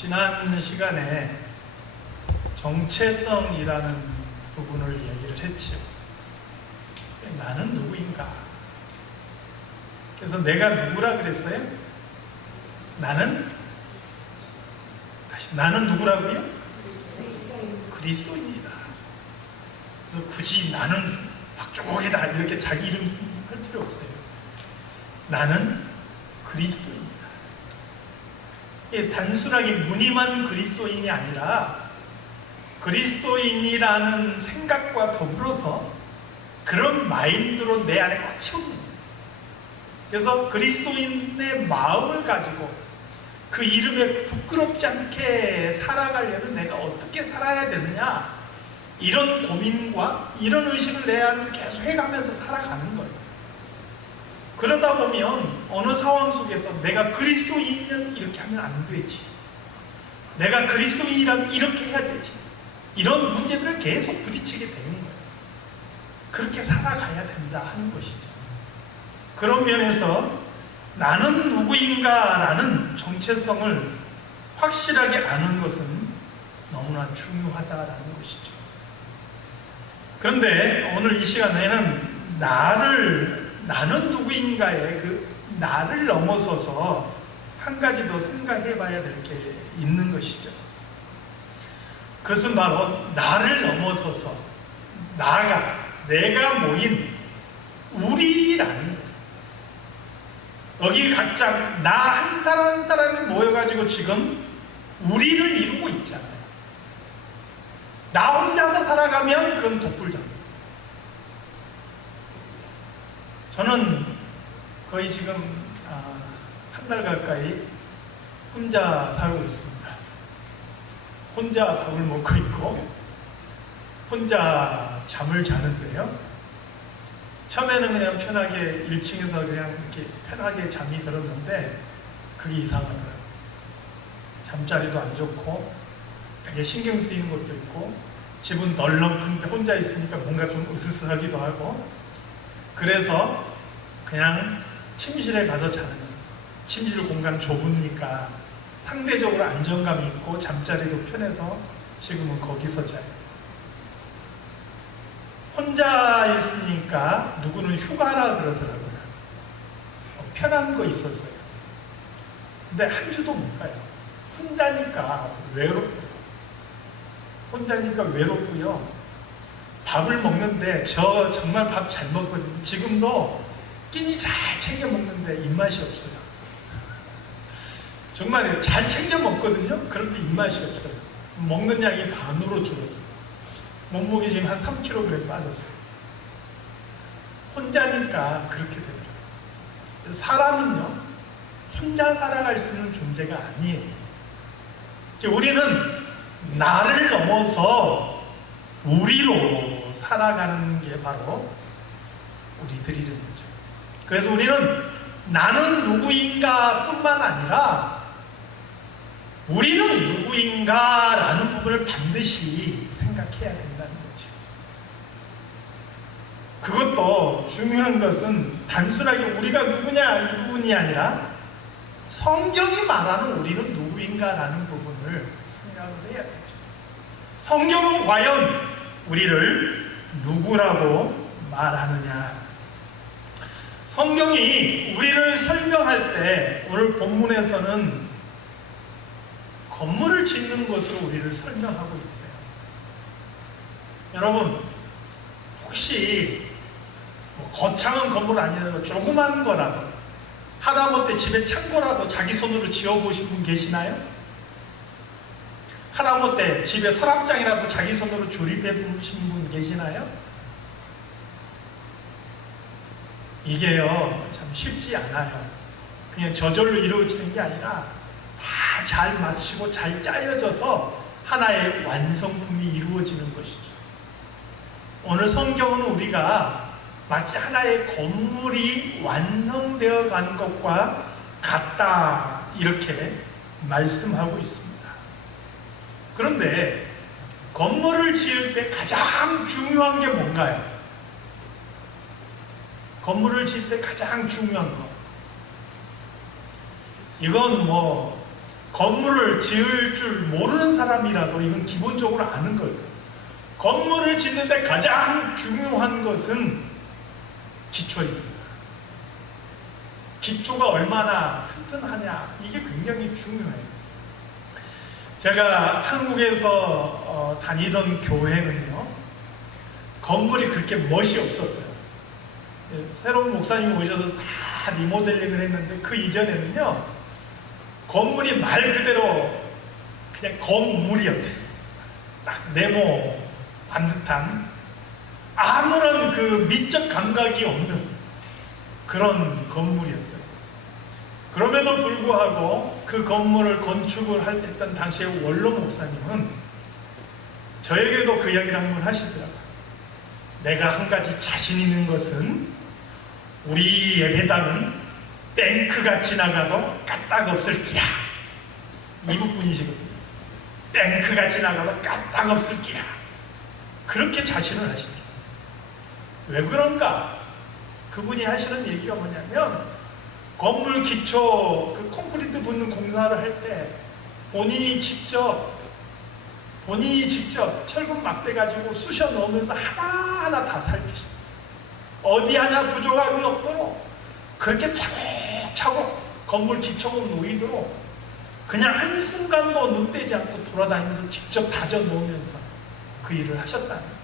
지난 시간에 정체성이라는 부분을 얘기를 했지요. 나는 누구인가? 그래서 내가 누구라 그랬어요? 나는 누구라고요? 그리스도입니다. 그래서 굳이 나는 박종옥이다 이렇게 자기 이름 할 필요 없어요. 나는 그리스도입니다. 이게 단순하게 무늬만 그리스도인이 아니라 그리스도인이라는 생각과 더불어서 그런 마인드로 내 안에 꽉 채우는 거예요. 그래서 그리스도인의 마음을 가지고 그 이름에 부끄럽지 않게 살아가려면 내가 어떻게 살아야 되느냐, 이런 고민과 이런 의식을 내 안에서 계속 해가면서 살아가는 거예요. 그러다 보면 어느 상황 속에서 내가 그리스도인은 이렇게 하면 안 되지, 내가 그리스도인이라면 이렇게 해야 되지, 이런 문제들을 계속 부딪히게 되는 거예요. 그렇게 살아가야 된다 하는 것이죠. 그런 면에서 나는 누구인가 라는 정체성을 확실하게 아는 것은 너무나 중요하다라는 것이죠. 그런데 오늘 이 시간에는 나는 누구인가의 그 나를 넘어서서 한 가지 더 생각해 봐야 될 게 있는 것이죠. 그것은 바로 나를 넘어서서 내가 모인 우리라는 거예요. 여기 각자 나 한 사람 한 사람이 모여가지고 지금 우리를 이루고 있잖아요. 나 혼자서 살아가면 그건 독불장입니다. 저는 거의 지금 한 달 가까이 혼자 살고 있습니다. 혼자 밥을 먹고 있고 혼자 잠을 자는데요, 처음에는 그냥 편하게 1층에서 그냥 이렇게 편하게 잠이 들었는데 그게 이상하더라고요. 잠자리도 안 좋고 되게 신경 쓰이는 것도 있고 집은 널널한데 혼자 있으니까 뭔가 좀 으스스하기도 하고, 그래서 그냥 침실에 가서 자는 거예요. 침실 공간 좁으니까 상대적으로 안정감이 있고 잠자리도 편해서 지금은 거기서 자요. 혼자 있으니까 누구는 휴가라 그러더라고요. 편한 거 있었어요. 근데 한 주도 못 가요. 혼자니까 외롭더라고요. 혼자니까 외롭고요. 밥을 먹는데 저 정말 밥 잘 먹거든요. 지금도 끼니 잘 챙겨 먹는데 입맛이 없어요. 정말 잘 챙겨 먹거든요. 그런데 입맛이 없어요. 먹는 양이 반으로 줄었어요. 몸무게 지금 한 3kg 빠졌어요. 혼자니까 그렇게 되더라고요. 사람은요, 혼자 살아갈 수 있는 존재가 아니에요. 우리는 나를 넘어서 우리로 살아가는 게 바로 우리들이라는 거죠. 그래서 우리는 나는 누구인가 뿐만 아니라 우리는 누구인가 라는 부분을 반드시 생각해야 된다는 거죠. 그것도 중요한 것은 단순하게 우리가 누구냐 이 부분이 아니라 성경이 말하는 우리는 누구인가 라는 부분을 생각을 해야 되죠. 성경은 과연 우리를 누구라고 말하느냐. 성경이 우리를 설명할 때 오늘 본문에서는 건물을 짓는 것으로 우리를 설명하고 있어요. 여러분, 혹시 거창한 건물 아니라도 조그만 거라도 하다못해 집에 창고라도 자기 손으로 지어보신 분 계시나요? 하다못해 집에 서랍장이라도 자기 손으로 조립해 보신 분 계시나요? 이게요, 참 쉽지 않아요. 그냥 저절로 이루어지는 게 아니라 다 잘 맞추고 잘 짜여져서 하나의 완성품이 이루어지는 것이죠. 오늘 성경은 우리가 마치 하나의 건물이 완성되어 가는 것과 같다 이렇게 말씀하고 있습니다. 그런데 건물을 지을 때 가장 중요한 게 뭔가요? 건물을 지을 때 가장 중요한 거, 이건 건물을 지을 줄 모르는 사람이라도 이건 기본적으로 아는 거예요. 건물을 짓는데 가장 중요한 것은 기초입니다. 기초가 얼마나 튼튼하냐, 이게 굉장히 중요해요. 제가 한국에서 다니던 교회는요, 건물이 그렇게 멋이 없었어요. 새로운 목사님이 오셔서 다 리모델링을 했는데, 그 이전에는요, 건물이 말 그대로 그냥 건물이었어요. 딱 네모 반듯한, 아무런 그 미적 감각이 없는 그런 건물이었어요. 그럼에도 불구하고 그 건물을 건축을 했던 당시의 원로 목사님은 저에게도 그 이야기를 한번 하시더라고요. 내가 한 가지 자신 있는 것은 우리 예배당은 탱크가 지나가도 까딱 없을 게야. 이북 분이시거든요. 탱크가 지나가도 까딱 없을 게야. 그렇게 자신을 하시더라고요. 왜 그런가? 그분이 하시는 얘기가 뭐냐면, 건물 기초 그 콘크리트 붓는 공사를 할 때 본인이 직접 철근 막대 가지고 쑤셔 넣으면서 하나하나 다 살피십니다. 어디 하나 부족함이 없도록 그렇게 차곡차곡 건물 기초가 놓이도록 그냥 한순간도 눈 떼지 않고 돌아다니면서 직접 다져 놓으면서 그 일을 하셨다는 거예요.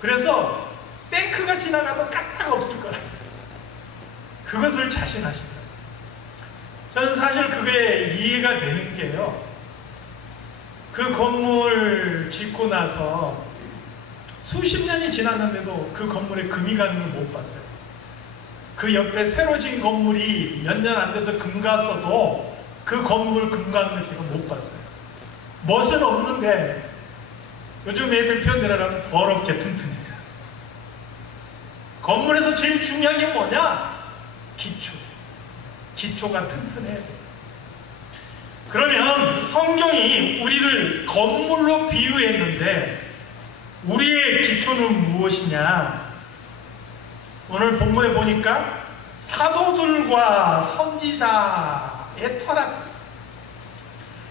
그래서 탱크가 지나가도 까딱 없을 거라, 그것을 자신하시더라고요. 저는 사실 그게 이해가 되는 게요, 그 건물 짓고 나서 수십 년이 지났는데도 그 건물에 금이 가는 걸 못 봤어요. 그 옆에 새로 진 건물이 몇 년 안 돼서 금 갔어도 그 건물 금 가는 걸 제가 못 봤어요. 멋은 없는데 요즘 애들 표현대로 하면 더럽게 튼튼해요. 건물에서 제일 중요한 게 뭐냐? 기초가 튼튼해야 돼요. 그러면 성경이 우리를 건물로 비유했는데 우리의 기초는 무엇이냐? 오늘 본문에 보니까 사도들과 선지자의 터라.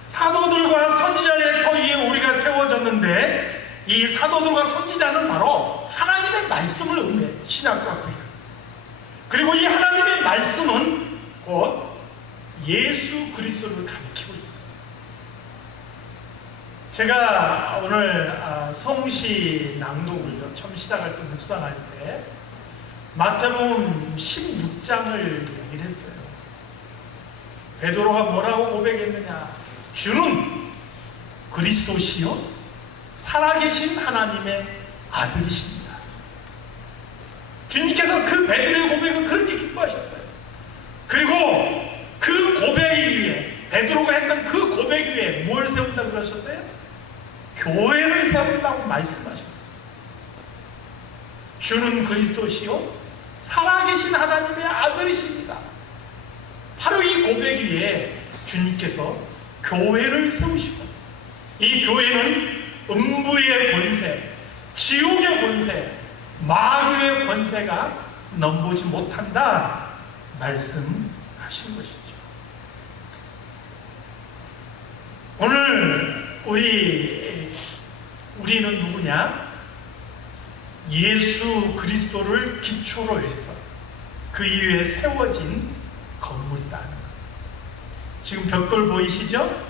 사도들과 선지자의 터 위에 우리가 세워졌는데, 이 사도들과 선지자는 바로 하나님의 말씀을 의미해요. 신약과 구약. 그리고 이 하나님의 말씀은 곧 예수 그리스도를 가리키고 있다. 제가 오늘 성시 낭독을요, 처음 시작할 때 묵상할 때 마태복음 16장을 얘기를 했어요. 베드로가 뭐라고 고백했느냐? 주는 그리스도시요 살아계신 하나님의 아들이십니다. 주님께서 그 베드로의 고백을 그렇게 기뻐하셨어요. 그리고 그 고백 위에, 베드로가 했던 그 고백 위에 뭘 세운다고 그러셨어요? 교회를 세운다고 말씀하셨어요. 주는 그리스도시요 살아계신 하나님의 아들이십니다. 바로 이 고백 위에 주님께서 교회를 세우시고, 이 교회는 음부의 권세, 지옥의 권세, 마귀의 권세가 넘보지 못한다 말씀하신 것이죠. 오늘 우리는 누구냐? 예수 그리스도를 기초로 해서 그 이후에 세워진 건물이다. 지금 벽돌 보이시죠?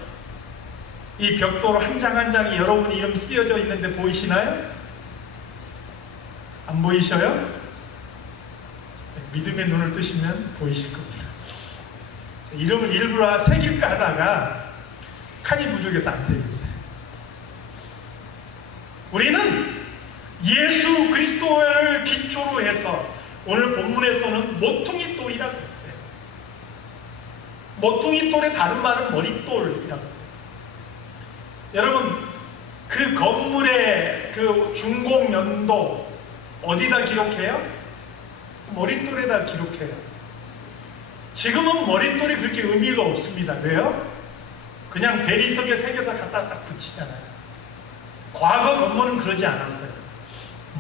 이 벽돌 한 장 한 장이 여러분 이름 쓰여져 있는데 보이시나요? 안 보이셔요? 믿음의 눈을 뜨시면 보이실 겁니다. 이름을 일부러 새길까 하다가 칸이 부족해서 안 새겼어요. 우리는 예수 그리스도를 기초로 해서, 오늘 본문에서는 모퉁이 돌이라고 했어요. 모퉁이 돌의 다른 말은 머릿돌이라고 해요. 여러분, 그 건물의 그 준공 연도 어디다 기록해요? 머릿돌에다 기록해요. 지금은 머릿돌이 그렇게 의미가 없습니다. 왜요? 그냥 대리석에 새겨서 갖다 딱 붙이잖아요. 과거 건물은 그러지 않았어요.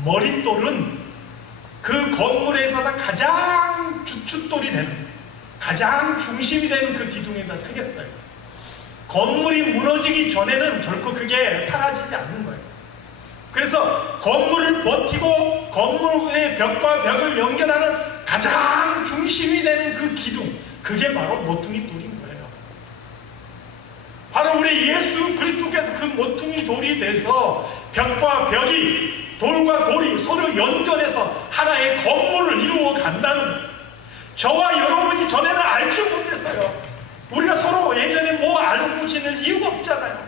머릿돌은 그 건물에 있어서 가장 주춧돌이 되는, 가장 중심이 되는 그 기둥에다 새겼어요. 건물이 무너지기 전에는 결코 그게 사라지지 않는 거예요. 그래서 건물을 버티고 건물의 벽과 벽을 연결하는 가장 중심이 되는 그 기둥, 그게 바로 모퉁이 돌인 거예요. 바로 우리 예수 그리스도께서 그 모퉁이 돌이 돼서 벽과 벽이, 돌과 돌이 서로 연결해서 하나의 건물을 이루어 간다는 거예요. 저와 여러분이 전에는 알지 못했어요. 우리가 서로 예전에 뭐 알고 지낼 이유가 없잖아요.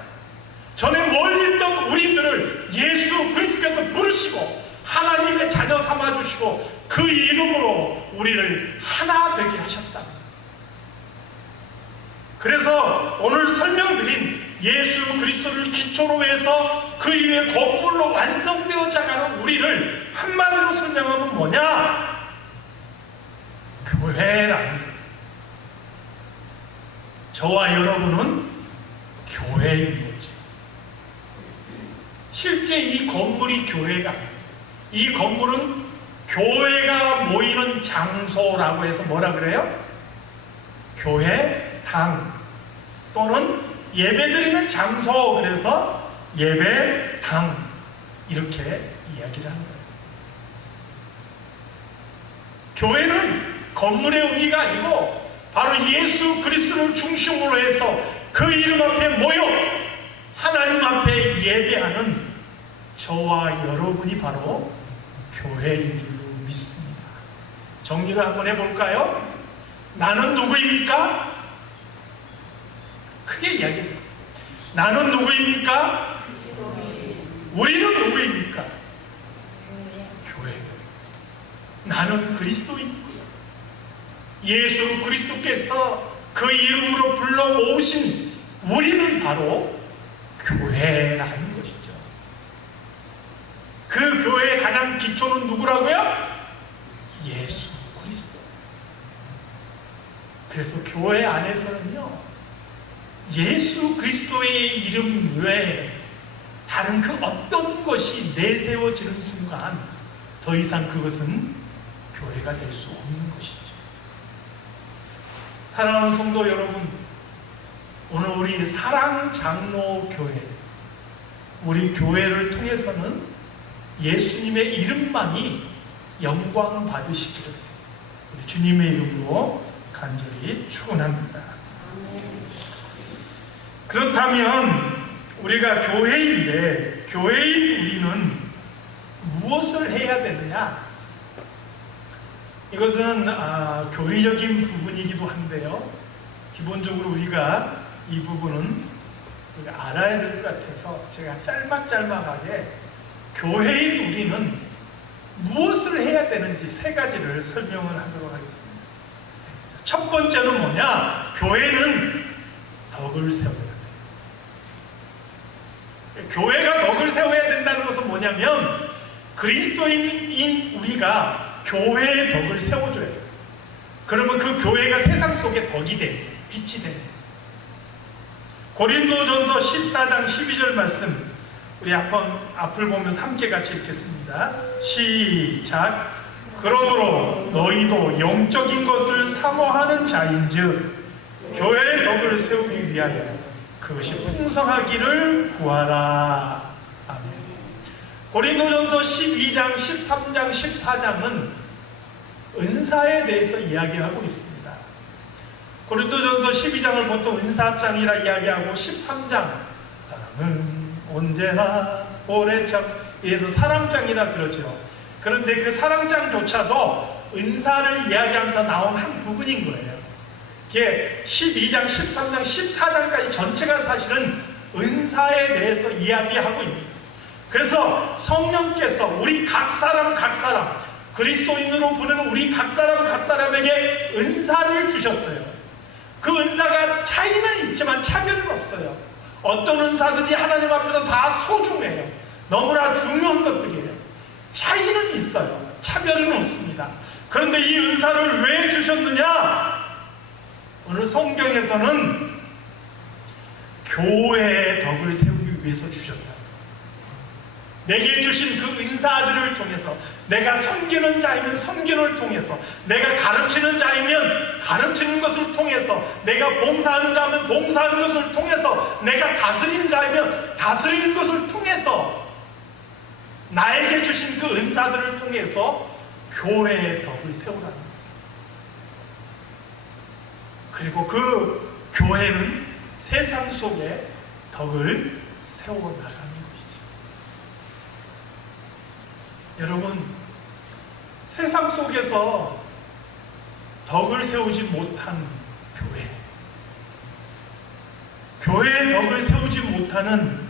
전에 멀리 있던 우리들을 예수 그리스도께서 부르시고 하나님의 자녀 삼아주시고 그 이름으로 우리를 하나 되게 하셨다. 그래서 오늘 설명드린 예수 그리스도를 기초로 해서 그 위에 건물로 완성되어져 가는 우리를 한마디로 설명하면 뭐냐? 교회라는 거예요. 저와 여러분은 교회인 거지. 실제 이 건물이 교회가, 이 건물은 교회가 모이는 장소라고 해서 뭐라 그래요? 교회당 또는 예배드리는 장소, 그래서 예배당 이렇게 이야기를 하는 거예요. 교회는 건물의 의미가 아니고 바로 예수 그리스도를 중심으로 해서 그 이름 앞에 모여 하나님 앞에 예배하는 저와 여러분이 바로 교회인 줄로 믿습니다. 정리를 한번 해볼까요? 나는 누구입니까? 크게 이야기합니다. 나는 누구입니까? 우리는 누구입니까? 교회. 나는 그리스도인이고요. 예수 그리스도께서 그 이름으로 불러 모으신 우리는 바로 교회라는 것이죠. 그 교회의 가장 기초는 누구라고요? 예수 그리스도. 그래서 교회 안에서는요, 예수 그리스도의 이름 외에 다른 그 어떤 것이 내세워지는 순간 더 이상 그것은 교회가 될 수 없는 것이죠. 사랑하는 성도 여러분, 오늘 우리 사랑장로교회, 우리 교회를 통해서는 예수님의 이름만이 영광 받으시기를 우리 주님의 이름으로 간절히 축원합니다. 그렇다면 우리가 교회인데, 교회인 우리는 무엇을 해야 되느냐? 이것은 교리적인 부분이기도 한데요, 기본적으로 우리가 이 부분은 우리가 알아야 될 것 같아서 제가 짤막짤막하게 교회인 우리는 무엇을 해야 되는지 세 가지를 설명을 하도록 하겠습니다. 첫 번째는 뭐냐? 교회는 덕을 세워야 돼요. 교회가 덕을 세워야 된다는 것은 뭐냐면 그리스도인인 우리가 교회의 덕을 세워줘야 돼요. 그러면 그 교회가 세상 속에 덕이 돼, 빛이 돼. 고린도전서 14장 12절 말씀 우리 앞을 보면서 함께 같이 읽겠습니다. 시작. 그러므로 너희도 영적인 것을 사모하는 자인즉 교회의 덕을 세우기 위하여 그것이 풍성하기를 구하라. 아멘. 고린도전서 12장, 13장, 14장은 은사에 대해서 이야기하고 있습니다. 고린도전서 12장을 보통 은사장이라 이야기하고 13장 사랑은 언제나 오래참에서 사랑장이라 그러죠. 그런데 그 사랑장조차도 은사를 이야기하면서 나온 한 부분인 거예요. 이게 12장, 13장, 14장까지 전체가 사실은 은사에 대해서 이야기하고 있습니다. 그래서 성령께서 우리 각 사람 그리스도인으로 부르는 우리 각 사람에게 은사를 주셨어요. 그 은사가 차이는 있지만 차별은 없어요. 어떤 은사든지 하나님 앞에서 다 소중해요. 너무나 중요한 것들이에요. 차이는 있어요. 차별은 없습니다. 그런데 이 은사를 왜 주셨느냐? 오늘 성경에서는 교회의 덕을 세우기 위해서 주셨다. 내게 주신 그 은사들을 통해서, 내가 섬기는 자이면 섬기는 통해서, 내가 가르치는 자이면 가르치는 것을 통해서, 내가 봉사하는 자면 봉사하는 것을 통해서, 내가 다스리는 자이면 다스리는 것을 통해서, 나에게 주신 그 은사들을 통해서 교회의 덕을 세우라는 거예요. 그리고 그 교회는 세상 속에 덕을 세워나가는 것이죠. 여러분, 세상 속에서 덕을 세우지 못한 교회의 덕을 세우지 못하는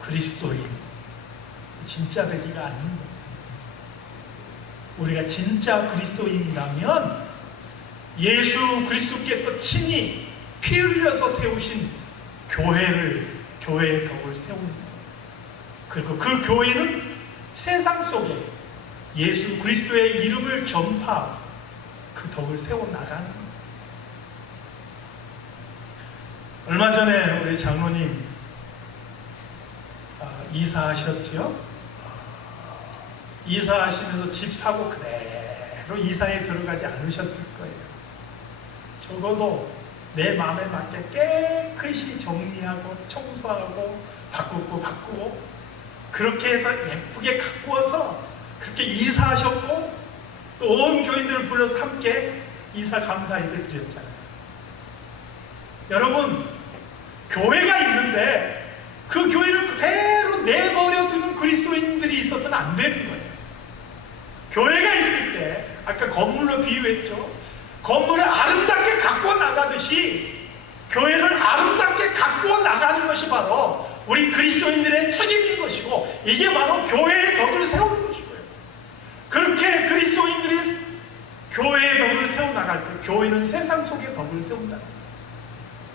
그리스도인, 진짜 되기가 아닌 거예요. 우리가 진짜 그리스도인이라면 예수 그리스도께서 친히 피 흘려서 세우신 교회의 덕을 세우는 거예요. 그리고 그 교회는 세상 속에 예수 그리스도의 이름을 전파하고 그 덕을 세워나가는 거예요. 얼마 전에 우리 장로님 이사하셨죠? 이사하시면서 집 사고 그대로 이사에 들어가지 않으셨을 거예요. 적어도 내 마음에 맞게 깨끗이 정리하고 청소하고 바꾸고 그렇게 해서 예쁘게 갖고 와서 그렇게 이사하셨고, 또 온 교인들을 불러서 함께 이사 감사 예배 드렸잖아요. 여러분, 교회가 있는데 그 교회를 그대로 내버려두는 그리스도인들이 있어서는 안 되는 거예요. 교회가 있을 때 아까 건물로 비유했죠. 건물을 아름답게 갖고 나가듯이 교회를 아름답게 갖고 나가는 것이 바로 우리 그리스도인들의 책임인 것이고, 이게 바로 교회의 덕을 세우는 것이고요. 그렇게 그리스도인들이 교회의 덕을 세워나갈 때 교회는 세상 속의 덕을 세운다.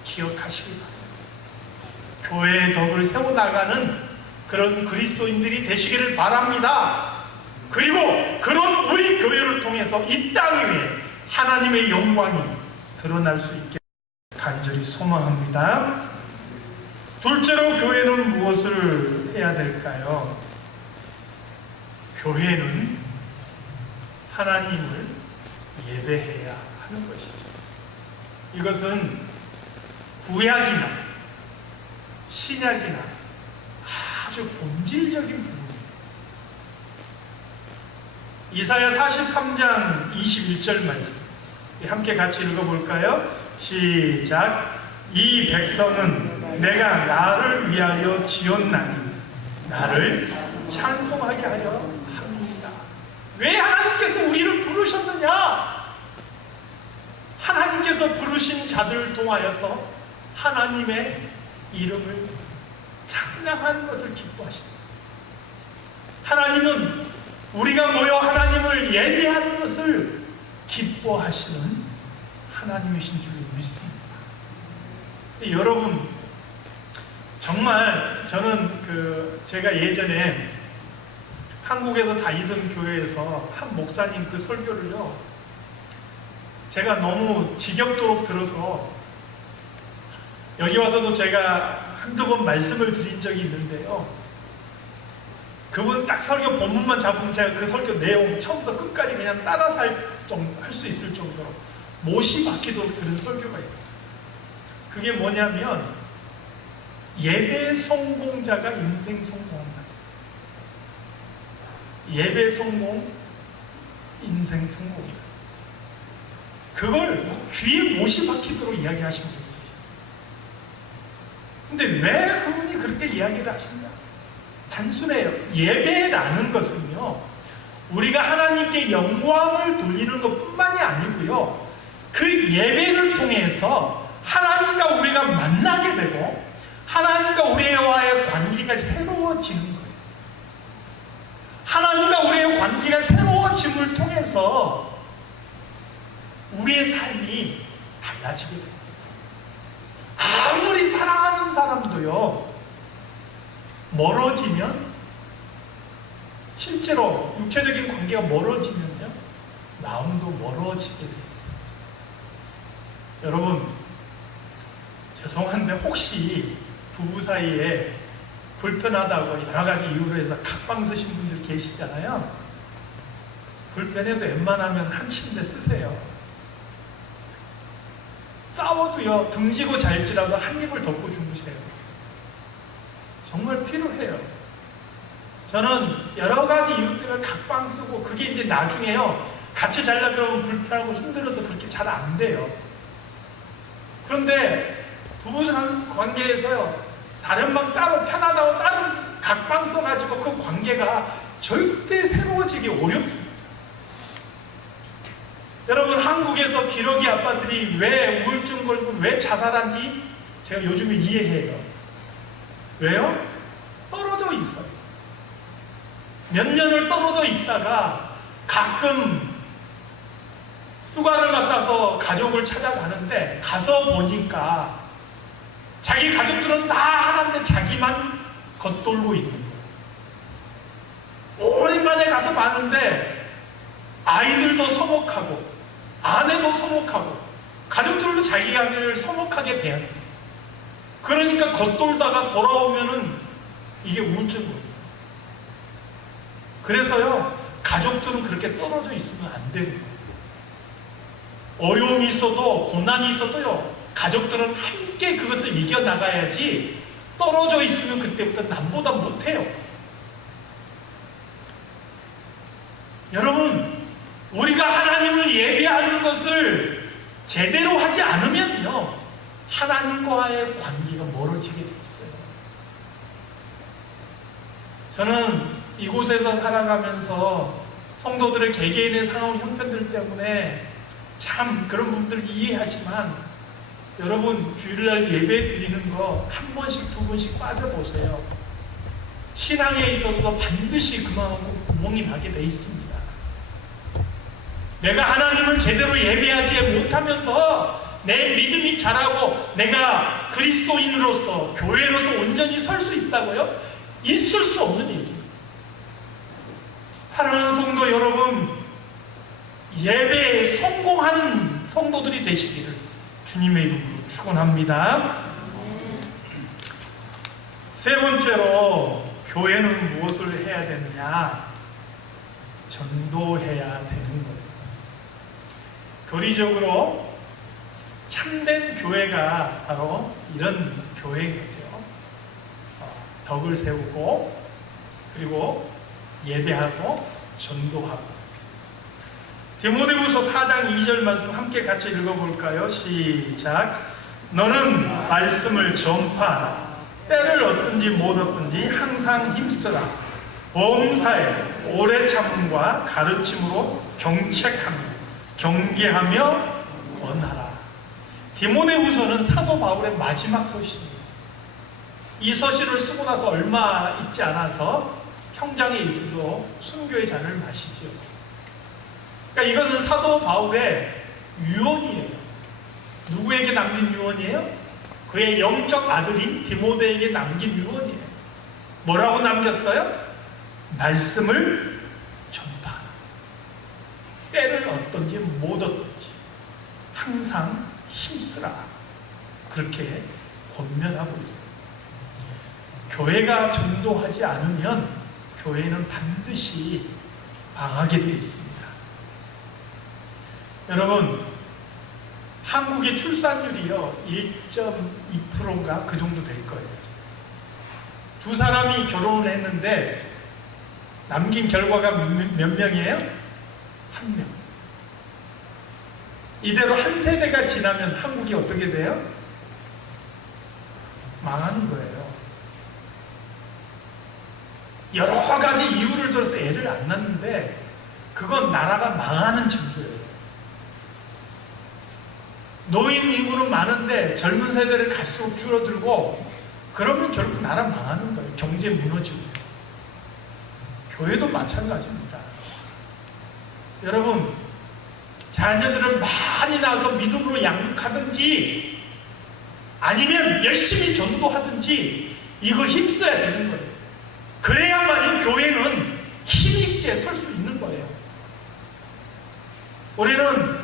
기억하시기 바랍니다. 교회의 덕을 세워나가는 그런 그리스도인들이 되시기를 바랍니다. 그리고 그런 우리 교회를 통해서 이 땅 위에 하나님의 영광이 드러날 수 있게 간절히 소망합니다. 둘째로 교회는 무엇을 해야 될까요? 교회는 하나님을 예배해야 하는 것이죠. 이것은 구약이나 신약이나 아주 본질적인 부분입니다. 이사야 43장 21절 말씀 함께 같이 읽어볼까요? 시작. 이 백성은 내가 나를 위하여 지었나니 나를 찬송하게 하려 합니다. 왜 하나님께서 우리를 부르셨느냐? 하나님께서 부르신 자들을 통하여서 하나님의 이름을 찬양하는 것을 기뻐하십니다. 하나님은 우리가 모여 하나님을 예배하는 것을 기뻐하시는 하나님이신 줄 믿습니다. 여러분, 정말 저는 제가 예전에 한국에서 다니던 교회에서 한 목사님 그 설교를요, 제가 너무 지겹도록 들어서 여기 와서도 제가 한두 번 말씀을 드린 적이 있는데요. 그분 딱 설교 본문만 잡으면 제가 그 설교 내용 처음부터 끝까지 그냥 따라서 할 수 있을 정도로 못이 박히도록 들은 설교가 있어요. 그게 뭐냐면 예배 성공자가 인생 성공한다. 예배 성공, 인생 성공이다. 그걸 귀에 못이 박히도록 이야기하신 분이 계십니다. 근데 왜 그분이 그렇게 이야기를 하시냐? 단순해요. 예배라는 것은요, 우리가 하나님께 영광을 돌리는 것뿐만이 아니고요, 그 예배를 통해서 하나님과 우리가 만나게 되고 하나님과 우리와의 관계가 새로워지는 거예요. 하나님과 우리의 관계가 새로워짐을 통해서 우리의 삶이 달라지게 됩니다. 아무리 사랑하는 사람도요, 멀어지면, 실제로 육체적인 관계가 멀어지면요, 마음도 멀어지게 돼 있어요. 여러분, 죄송한데 혹시 부부 사이에 불편하다고 여러 가지 이유로 해서 각방 쓰신 분들 계시잖아요. 불편해도 웬만하면 한 침대 쓰세요. 싸워도요, 등지고 잘지라도 한 입을 덮고 주무세요. 정말 필요해요. 저는 여러 가지 이유 때문에 각방 쓰고, 그게 이제 나중에요, 같이 자려고 그러면 불편하고 힘들어서 그렇게 잘 안 돼요. 그런데 부부 관계에서요, 다른 방 따로 편하다고 다른 각방 써가지고 그 관계가 절대 새로워지기 어렵습니다. 여러분, 한국에서 기러기 아빠들이 왜 우울증 걸고 왜 자살한지 제가 요즘에 이해해요. 왜요? 떨어져 있어요. 몇 년을 떨어져 있다가 가끔 휴가를 갔다서 가족을 찾아가는데, 가서 보니까 자기 가족들은 다 하나인데 자기만 겉돌고 있는 거예요. 오랜만에 가서 봤는데 아이들도 서먹하고 아내도 서먹하고 가족들도 자기 아내를 서먹하게 대하는 거예요. 그러니까 겉돌다가 돌아오면은 이게 우울증이에요. 그래서요, 가족들은 그렇게 떨어져 있으면 안 되는 거예요. 어려움이 있어도, 고난이 있어도요, 가족들은 함께 그것을 이겨나가야지, 떨어져 있으면 그때부터 남보다 못해요. 여러분, 우리가 하나님을 예배하는 것을 제대로 하지 않으면요, 하나님과의 관계가 멀어지게 돼 있어요. 저는 이곳에서 살아가면서 성도들의 개개인의 상황 형편들 때문에 참 그런 부분들을 이해하지만, 여러분, 주일날 예배 드리는 거 한 번씩 두 번씩 빠져보세요. 신앙에 있어서도 반드시 그만하고 구멍이 나게 돼 있습니다. 내가 하나님을 제대로 예배하지 못하면서 내 믿음이 자라고 내가 그리스도인으로서, 교회로서 온전히 설 수 있다고요? 있을 수 없는 얘기입니다. 사랑하는 성도 여러분, 예배에 성공하는 성도들이 되시기를 주님의 이름으로 축원합니다. 세 번째로, 교회는 무엇을 해야 되느냐? 전도해야 되는 거예요. 교리적으로 참된 교회가 바로 이런 교회인 거죠. 덕을 세우고, 그리고 예배하고, 전도하고. 디모데후서 4장 2절 말씀 함께 같이 읽어볼까요? 시작. 너는 말씀을 전파하라. 때를 얻든지 못 얻든지 항상 힘쓰라. 범사에 오래 참음과 가르침으로 경책하며 경계하며 권하라. 디모데후서는 사도 바울의 마지막 서신입니다. 이 서신을 쓰고 나서 얼마 있지 않아서 형장에 있어도 순교의 잔을 마시죠. 그러니까 이것은 사도 바울의 유언이에요. 누구에게 남긴 유언이에요? 그의 영적 아들인 디모데에게 남긴 유언이에요. 뭐라고 남겼어요? 말씀을 전파하라. 때를 얻든지 못 얻든지 항상 힘쓰라. 그렇게 권면하고 있어요. 교회가 전도하지 않으면 교회는 반드시 망하게 되어 있습니다. 여러분, 한국의 출산율이요 1.2%인가 그 정도 될 거예요. 두 사람이 결혼을 했는데 남긴 결과가 몇 명이에요? 한 명. 이대로 한 세대가 지나면 한국이 어떻게 돼요? 망하는 거예요. 여러 가지 이유를 들어서 애를 안 낳는데 그건 나라가 망하는 정도예요. 노인 인구는 많은데 젊은 세대를 갈수록 줄어들고, 그러면 결국 나라 망하는 거예요. 경제 무너지고. 교회도 마찬가지입니다. 여러분, 자녀들을 많이 낳아서 믿음으로 양육하든지 아니면 열심히 전도하든지 이거 힘써야 되는 거예요. 그래야만이 교회는 힘있게 설 수 있는 거예요. 우리는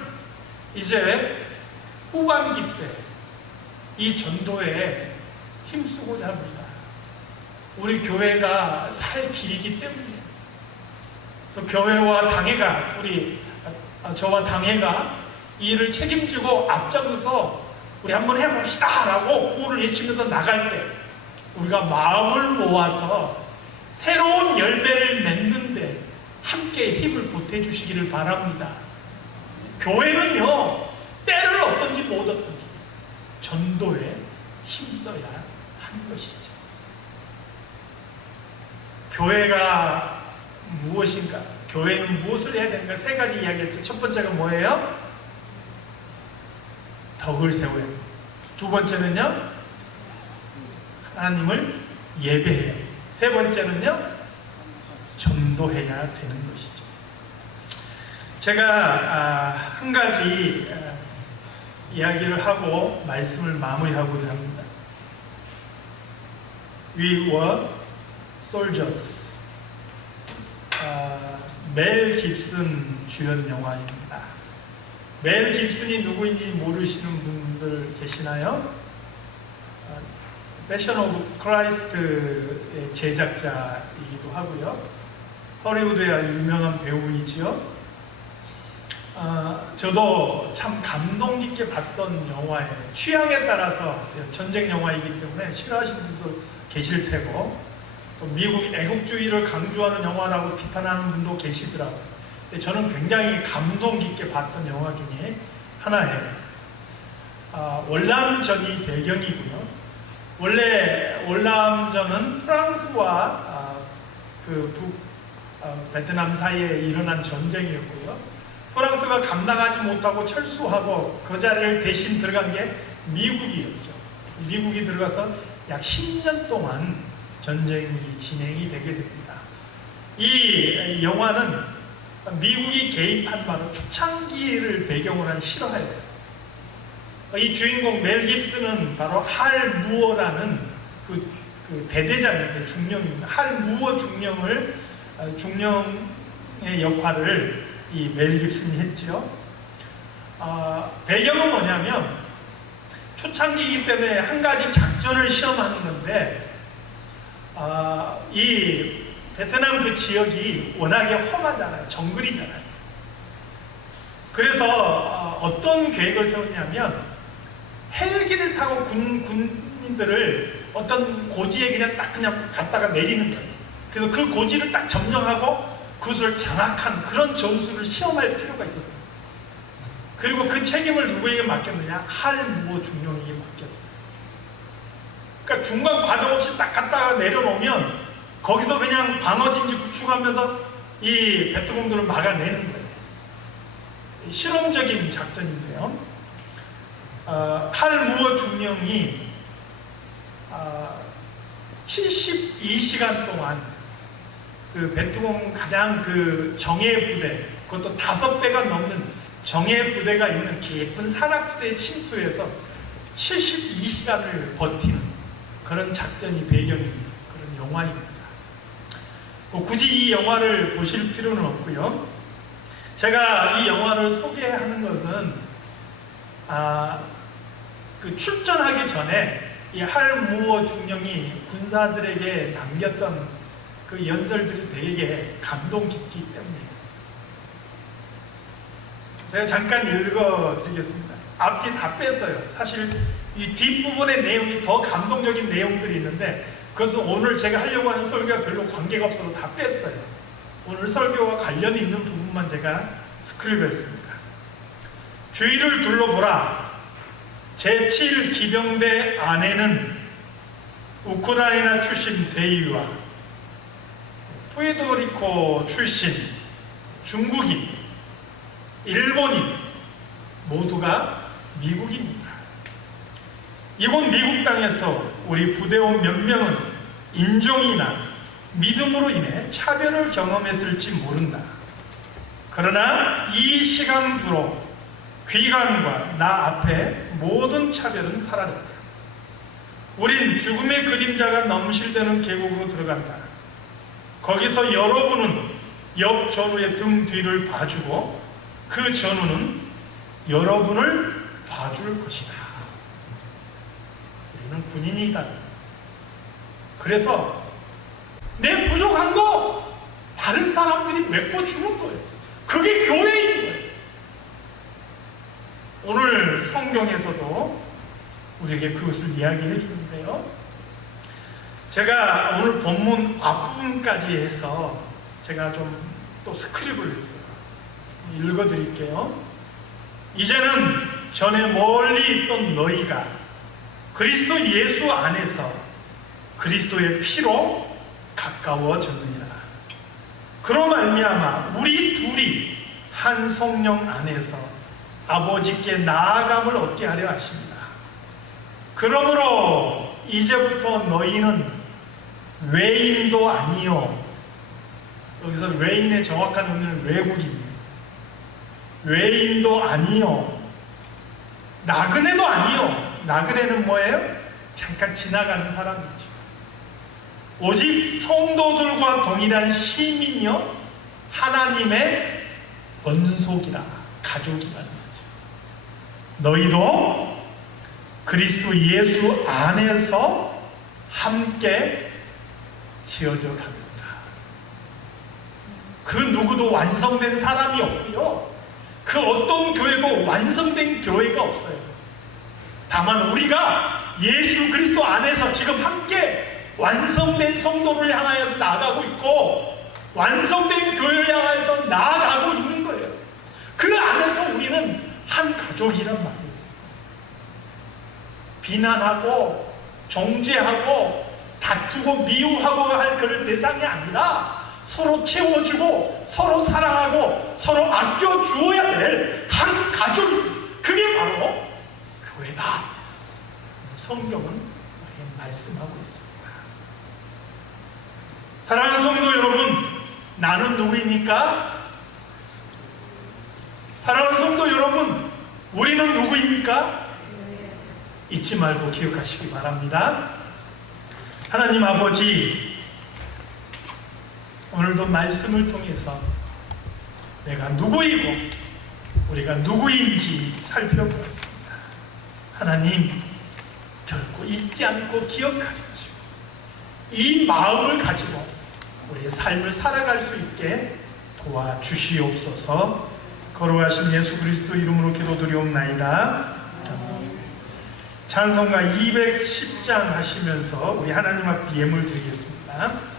이제 후반기 때 이 전도에 힘쓰고자 합니다. 우리 교회가 살 길이기 때문이에요. 그래서 교회와 당회가 저와 당회가 이 일을 책임지고 앞장서서 우리 한번 해봅시다 라고 구호를 외치면서 나갈 때 우리가 마음을 모아서 새로운 열매를 맺는데 함께 힘을 보태주시기를 바랍니다. 교회는요, 때를 얻든지 못 얻든지 전도에 힘써야 하는 것이죠. 교회가 무엇인가? 교회는 무엇을 해야 되는가? 세 가지 이야기했죠. 첫 번째가 뭐예요? 덕을 세워야 합니다. 두 번째는요, 하나님을 예배해야 합니다. 세 번째는요, 전도해야 되는 것이죠. 제가 한 가지 이야기를 하고 말씀을 마무리하고자 합니다. We were soldiers. 멜 깁슨 주연 영화입니다. 멜 깁슨이 누구인지 모르시는 분들 계시나요? 패션 오브 크라이스트의 제작자이기도 하고요. 허리우드의 아주 유명한 배우이지요. 저도 참 감동 깊게 봤던 영화예요. 취향에 따라서 전쟁 영화이기 때문에 싫어하시는 분도 계실 테고, 또 미국 애국주의를 강조하는 영화라고 비판하는 분도 계시더라고요. 근데 저는 굉장히 감동 깊게 봤던 영화 중에 하나예요. 월남전이 배경이고요. 원래 월남전은 프랑스와 베트남 사이에 일어난 전쟁이었고요. 프랑스가 감당하지 못하고 철수하고 그 자리를 대신 들어간 게 미국이었죠. 미국이 들어가서 약 10년 동안 전쟁이 진행이 되게 됩니다. 이 영화는 미국이 개입한 바로 초창기를 배경으로 한 실화예요. 이 주인공 멜 깁슨은 바로 할 무어라는 그 대대장인데 중령입니다. 할 무어 중령의 역할을 이 멜 깁슨이 했죠. 배경은 뭐냐면 초창기이기 때문에 한 가지 작전을 시험하는 건데, 이 베트남 그 지역이 워낙에 험하잖아요. 정글이잖아요. 그래서 어떤 계획을 세웠냐면 헬기를 타고 군인들을 어떤 고지에 그냥 갔다가 내리는 거예요. 그래서 그 고지를 딱 점령하고 그것을 장악한 그런 전술을 시험할 필요가 있었어요. 그리고 그 책임을 누구에게 맡겼느냐? 할 무어 중령에게 맡겼어요. 그러니까 중간 과정 없이 딱 갔다가 내려놓으면 거기서 그냥 방어진지 구축하면서 이 베트공들을 막아내는 거예요. 실험적인 작전인데요. 할 무어 중령이 72시간 동안 그 베트공 가장 그 정예 부대, 그것도 5배가 넘는 정예 부대가 있는 깊은 산악지대에 침투해서 72시간을 버티는 그런 작전이 배경인 그런 영화입니다. 굳이 이 영화를 보실 필요는 없고요. 제가 이 영화를 소개하는 것은 그 출전하기 전에 이 할 무어 중령이 군사들에게 남겼던 그 연설들이 되게 감동 깊기 때문이에요. 제가 잠깐 읽어드리겠습니다. 앞뒤 다 뺐어요. 사실 이 뒷부분의 내용이 더 감동적인 내용들이 있는데 그것은 오늘 제가 하려고 하는 설교와 별로 관계가 없어서 다 뺐어요. 오늘 설교와 관련이 있는 부분만 제가 스크립했습니다. 주위를 둘러보라. 제7기병대 안에는 우크라이나 출신 대위와 푸에르토리코 출신 중국인, 일본인 모두가 미국입니다. 이곳 미국 땅에서 우리 부대원 몇 명은 인종이나 믿음으로 인해 차별을 경험했을지 모른다. 그러나 이 시간부로 귀관과 나 앞에 모든 차별은 사라졌다. 우린 죽음의 그림자가 넘실대는 계곡으로 들어간다. 거기서 여러분은 옆 전우의 등 뒤를 봐주고 그 전우는 여러분을 봐줄 것이다. 우리는 군인이다. 그래서 내 부족한 거 다른 사람들이 메꿔주는 거예요. 그게 교회인 거예요. 오늘 성경에서도 우리에게 그것을 이야기해 주는데요. 제가 오늘 본문 앞부분까지 해서 제가 좀 또 스크립을 했어요. 읽어드릴게요. 이제는 전에 멀리 있던 너희가 그리스도 예수 안에서 그리스도의 피로 가까워졌느니라. 그로 말미암아 우리 둘이 한 성령 안에서 아버지께 나아감을 얻게 하려 하십니다. 그러므로 이제부터 너희는 외인도 아니요, 여기서 외인의 정확한 의미는 외국인이에요. 외인도 아니요, 나그네도 아니요. 나그네는 뭐예요? 잠깐 지나가는 사람이죠. 오직 성도들과 동일한 시민이요, 하나님의 원속이라, 가족이라는 거죠. 너희도 그리스도 예수 안에서 함께 지어져 가느니라. 그 누구도 완성된 사람이 없고요, 그 어떤 교회도 완성된 교회가 없어요. 다만 우리가 예수 그리스도 안에서 지금 함께 완성된 성도를 향하여서 나아가고 있고 완성된 교회를 향하여서 나아가고 있는 거예요. 그 안에서 우리는 한 가족이란 말이에요. 비난하고 정죄하고 다투고 미워하고 할 그런 대상이 아니라 서로 채워주고 서로 사랑하고 서로 아껴주어야 될 한 가족이, 그게 바로 교회다. 성경은 말씀하고 있습니다. 사랑하는 성도 여러분, 나는 누구입니까? 사랑하는 성도 여러분, 우리는 누구입니까? 잊지 말고 기억하시기 바랍니다. 하나님 아버지, 오늘도 말씀을 통해서 내가 누구이고 우리가 누구인지 살펴보았습니다. 하나님, 결코 잊지 않고 기억하시고 이 마음을 가지고 우리의 삶을 살아갈 수 있게 도와주시옵소서. 거룩하신 예수 그리스도 이름으로 기도드리옵나이다. 찬송가 210장 하시면서 우리 하나님 앞에 예물 드리겠습니다.